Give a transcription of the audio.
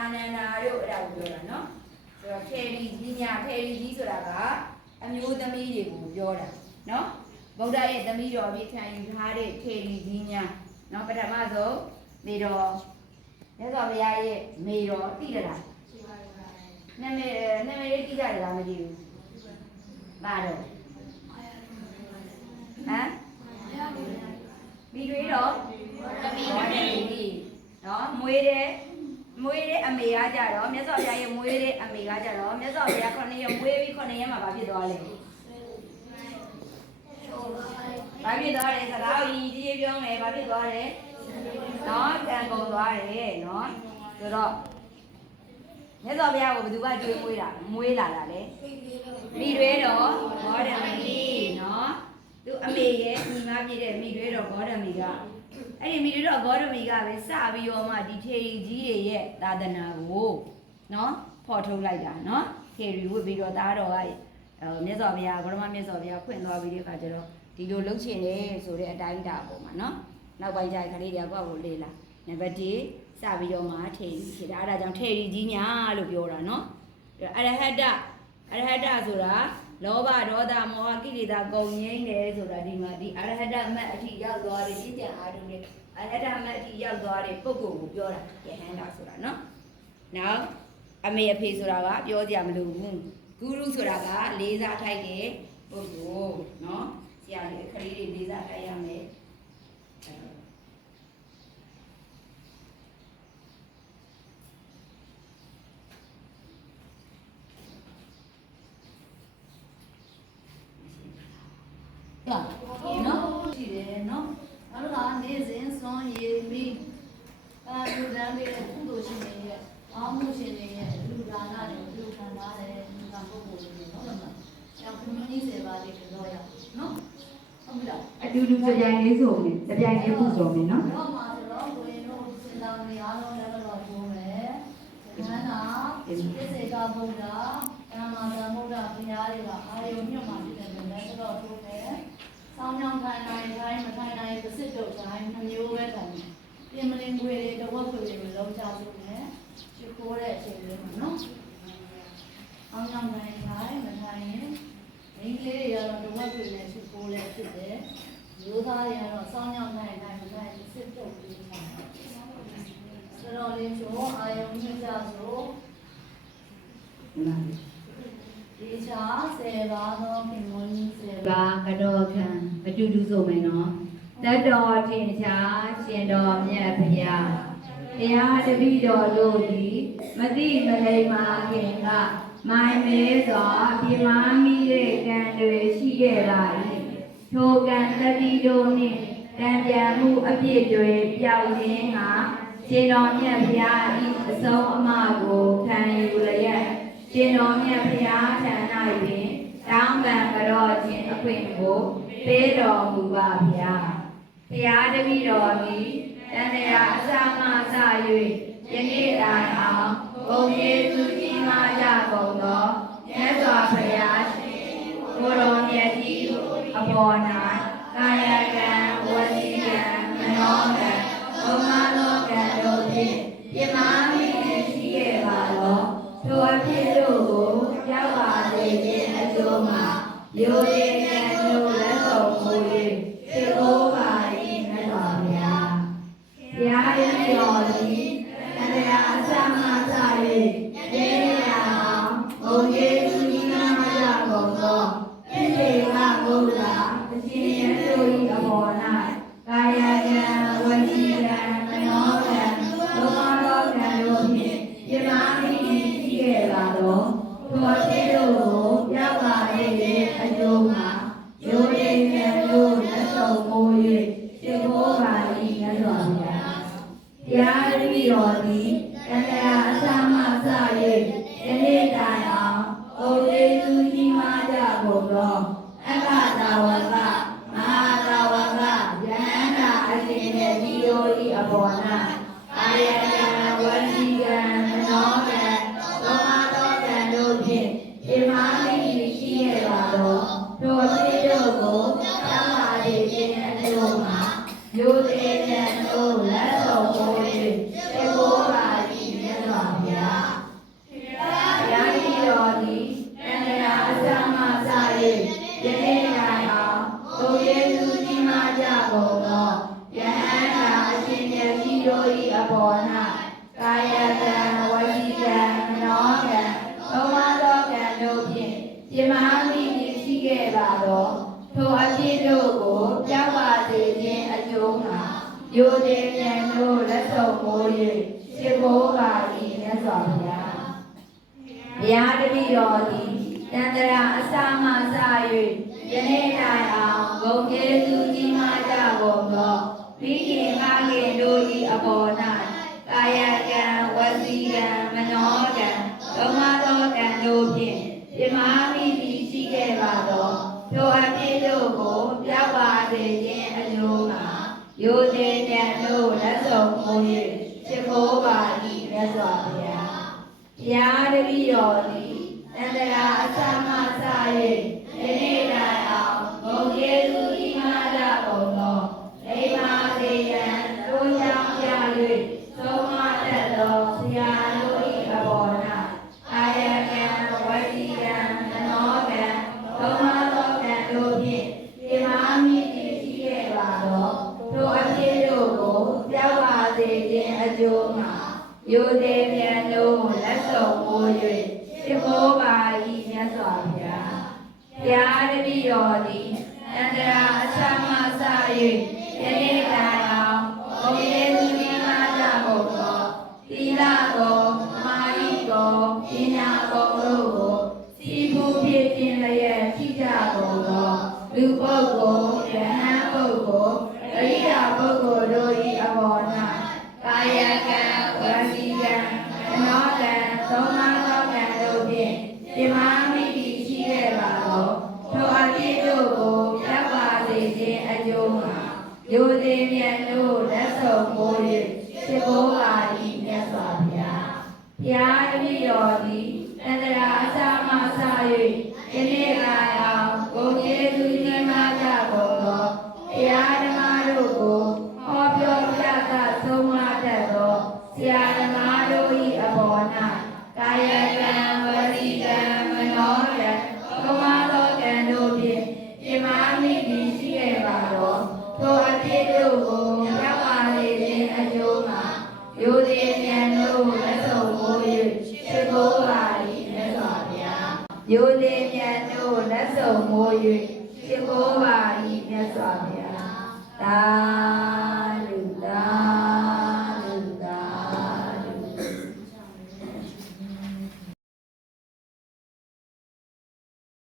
အာနန္ဒာတို့အဲ့ဒါကိုပြောတာနော်ဆိုတော့ထေရီကြီးညာထေရီကြီးဆိုတာကအမျိုးသမီးတွေကိုပြောတာနော်ဗုဒ္ဓရဲ့သမီးတော်ပြီးခံယူထားတဲ့ထေရီကြီးညာနော်ပထမဆုံးမေတော်မြတ်စွာဘုရားရဲ့မေတော်သိကြလားနာမည်လေးသိကြတယ်လားမသိဘူးပါတော့ဟမ်မိတွေတော့သမီးနော်မွေးတဲ့အမေကကြတော့မြတ်စွာဘုရားရဲ့မွေးတဲ့အမေကကြတော့မြတ်စွာဘုရား9ရက်မွေးပြီး9ရက်မှာဘာဖြစ်သွားလဲဘာဖြစ်သွားလဲစကားကြီးကြီးပြောမယ်ဘာဖြစ်သွားလဲနော်ကံကုန်သွားတယ်နော်ဆိုတော့မြတ်စွာဘုရားကိုဘယ်သူကကြွေးမွေးလာတာလဲမိတွေတော့ဘောဓမီနော်သူအမေရဲ့ညီမဖြစ်တဲ့မိတွေတော့ဘောဓမီကအဲ့ဒီမိတွေတော့ဂေါတမီကပဲစပြီးတော့မှဒီထေရီကြီးတွေရဲ့သာသနာကိုနော်ဖော်ထုတ်လိုက်တာနော်ထေရီဝတ်ပြီးတော့သားတော်ကမြတ်စွာဘုရားဗုဒ္ဓမြတ်စွာဘုရားဖွင့်သွားပြီးတဲ့အခါကျတော့ဒီလိုလှုပ်ချင်တယ်ဆိုတဲ့အတိုင်းတာပုံမှာနော်နောက်ပိုင်းကျရင်ခလေးတွေကကိုယ့်ကိုလေးလာနံပါတ်1စပြီးတော့မှထေရီဖြစ်တာအဲ့ဒါကြောင့်ထေရီကြီးညာလို့ပြောတာနော်အရဟတဆိုတာလောဘဒေါသမောဟကိလေသာကုန်ငြိမ်းတယ်ဆိုတာဒီမှာဒီအရဟတအမတ်အထိရောက်သွားတယ်ဒီကြံအားထုတ်တယ်အရဟတအမတ်အထိရောက်သွားတဲ့ပုဂ္ဂိုလ်ကိုပြောတာယဟန္တာဆိုတာနော်နောက်အမေအဖေဆိုတာကပြောကြမလို့ဘူးဂုရုဆိုတာကလေးစားထိုက်တဲ့ပုဂ္ဂိုလ်နော်ဆရာကြီးခရီးတွေလေးစားထိုက်ရမယ်နော်ရှိတယ်နော်နောက်တော့နေစဉ်စွန်ရည်ပြီးလူဒန်းပြီးကုသိုလ်ရှင်တွေရဲ့အောင်းမှုရှင်တွေရဲ့လူဒါနတွေလူခံထားတယ်လူကပုဂ္ဂိုလ်တွေနော်တော့ကျောင်းကွန်မြူနတီ7ပါးလေးပြောရနော်ဟုတ်ပြီလားအတူတူကြပြိုင်လေးဆိုမယ်ကြပြိုင်လေးပို့ဆိုမယ်နော်တော့မှာဆိုတော့ကိုရင်တို့စင်တော်တွေအားလုံးလည်းတော့ပြောမယ်ခန္ဓာသစ္စေကဗုဒ္ဓဓမ္မသမုဒ္ဒဘုရားတွေကအာယုံညွတ်မှာဖြစ်တယ်လို့လည်းတော့ပြောမယ်ဆောင်းကြောင်းထိုင်နိုင်တိုင်းမထိုင်နိုင်ပစစ်တုတ်တိုင်းနှမျိုးပဲတိုင်ပြင်မလင်းငွေတွေတဝက်ခွေတွေလုံးချစုနဲ့ချစ်ခိုးတဲ့အချိန်လေးမှာနော်ဆောင်းကြောင်းထိုင်တိုင်းမထိုင်ရင်မင်းကလေးတွေကတော့တဝက်ခွေနဲ့ချစ်ခိုးလဲဖြစ်တယ်ရိုးသားတွေကတော့ဆောင်းကြောင်းထိုင်တိုင်းမထိုင်ပစစ်တုတ်ပြီးမှာဆိုတော့လေးချိုးအာယုံညွှန်ကြဆိုဒီချာ10ပါးသောခင်မွန်း10ပါးကတော့ခံအတူတူဆိုမယ်နော်တတ်တော်ထင်ရှားရှင်တော်မြတ်ဖရာတရားတပည့်တော်တို့သည်မတိမလိမ္မာခင်ကမိုင်မဲစွာပြမမိတဲ့ကံတွေရှိခဲ့ပါ၏ထိုကံတတိတို့နှင့်တံပြန်မှုအပြစ်တွေပြောက်ခြင်းကရှင်တော်မြတ်ဖရာ၏အဆုံးအမကိုခံယူလျက်ရှင်တော်မြတ်ဖရာထံ၌ပင်တောင်းပန်ကြောခြင်းအခွင့်ကိုပေးတော်မူပါဗျာဖရာတပည့်တော်သည်တန်တရားအစမှစ၍ယနေ့တိုင်အောင်ဘုံကျေးဇူးကြီးမားကြကုန်သောမြတ်စွာဘုရားရှင်ကိုရောမြတ်ကြီးအပေါ်၌ကာယကံဝစီကံမနောကံဘုံမနောကံတို့ဖြင့်ပြမမိရှိခဲ့ပါသောထိုအဖြစ်တို့ကိုရောက်ပါစေခြင်းအကျိုးမှာယောဂီကံတို့လက်တော်မူ၍သေဘောပါ၏မြတ်စွာဘုရားဘုရားရဲ့တော်သည်တရားအစမှစ၍ယေရာအောင်ဘုံကျေးဇူးကြီးနာမကြကုန်သောဣတိကဘုရားအရှင်ရတို့၏အပေါ်၌ကာယကံဝစီကံမနောကံဘုမာသောကံတို့ဖြင့်ပြမမိရှိခဲ့ပါသောထိုအဖြစ်တို့ကိုရောက်ပါ၏အကျိုးမှာယ ပြမမိတိရှိခဲ့ပါသောထိုအပြည့်တို့ကိုပြောက်ပါစေခြင်းအကျိုးမှာယိုတေမြန်တို့လက်ဆောင်မိုး၍ရှိခိုးပါ၏မြတ်စွာဘုရားဘုရားတပည့်တော်သည်တန်တရာအစာမှစ၍ယနေ့တိုင်အောင်ဂုဏ်ကျေးဇူးကြီးမားကြကုန်သောမိခင်မခင်တို့၏အပေါ်၌ကာယကံဝစီကံမနောကံသုံးပါးသောကံတို့ဖြင့်ပြမမိသည်ရှိခဲ့ပါသောထိုအပြည့်တို့ကိုပြောက်ပါစေခြင်းအကျိုးမှာယိုတေဉာဏ်တို့လက်ဆောင်မိုး၍ရှိခိုးပါ၏မြတ်စွာဘုရားဘုရားတပည့်တော်သည်တန်တရာအစမှစ၍ယနေ့တိုင်အောင်ဘုံကျေးဇူးကြီးမားကြကုန်သောလိမ္မာစေယံတို့ကြောင့်ပြ၍သုံးမတတ်သောဆရာတို့၏အပေါ်၌ကာယကံဝစီကံမနောကံသုံးပါးသောကံတို့ဖြင့်ပြမမိတိရှိခဲ့ပါသောထိုအပြည့်တို့ကိုပြောက်ပါစေခြင်းအကျိုးမှာယိုတေမြန်တို့လက်ဆောင်မိုး၍ရှိခိုးပါ၏မြတ်စွာဘုရားဘုရားတပည့်တော်သည်တန်တရာအစမှစ၍ယနေ့တိုင်အောင်ဘုံကျေးဇူးကြီးမားကြကုန်သောသီလကောမာယိကောပညာကောတို့ကိုစီပူဖြစ်ခြင်းလျက်ရှိကြကုန်သောလူပုဂ္ဂိုလ်ယဟန်ပုဂ္ဂိုလ်အရိယာပုဂ္ဂိုလ်တို့၏အပေါ်၌ကာယကံဝစီကံမနောကံသုံးပါးသောကံတို့ဖြင့်ပြမမိတိရှိခဲ့ပါသောထိုအပြည့်တို့ကိုပြတ်ပါစေခြင်းအကျိုးမှာယိုသေးမြန်တို့လက်ဆောင်မိုး၍ရှိခိုးပါ၏မြတ်စွာဘုရားဘုရားတပည့်တော်သည်တန်တရာအစမှစ၍ယနေ့တိုင်အောင်ဂုဏ်ကျေးဇူးကြီးမားကြကုန်သောတရားဓမ္မတို့ကိုဟောပြောပြသဆုံးမတတ်သောဆရာဓမ္မတို့၏အပေါ်၌ကာယကံဝစီကံမနောကံသုံးပါးသောကံတို့ဖြင့်ပြမမိသည်ရှိခဲ့ပါသောထိုအပြည့်တို့ကိုရောက်ပါလေခြင်းအကျိုးမှာယိုသေးမြန်တို့လက်ဆောင်မိုး၍ရှိခိုးပါ၏မြတ်စွာဘုရားယိုသေးမြန်တို့လက်ဆောင်မိုး၍ရှိခိုးပါ၏မြတ်စွာဘုရားသာ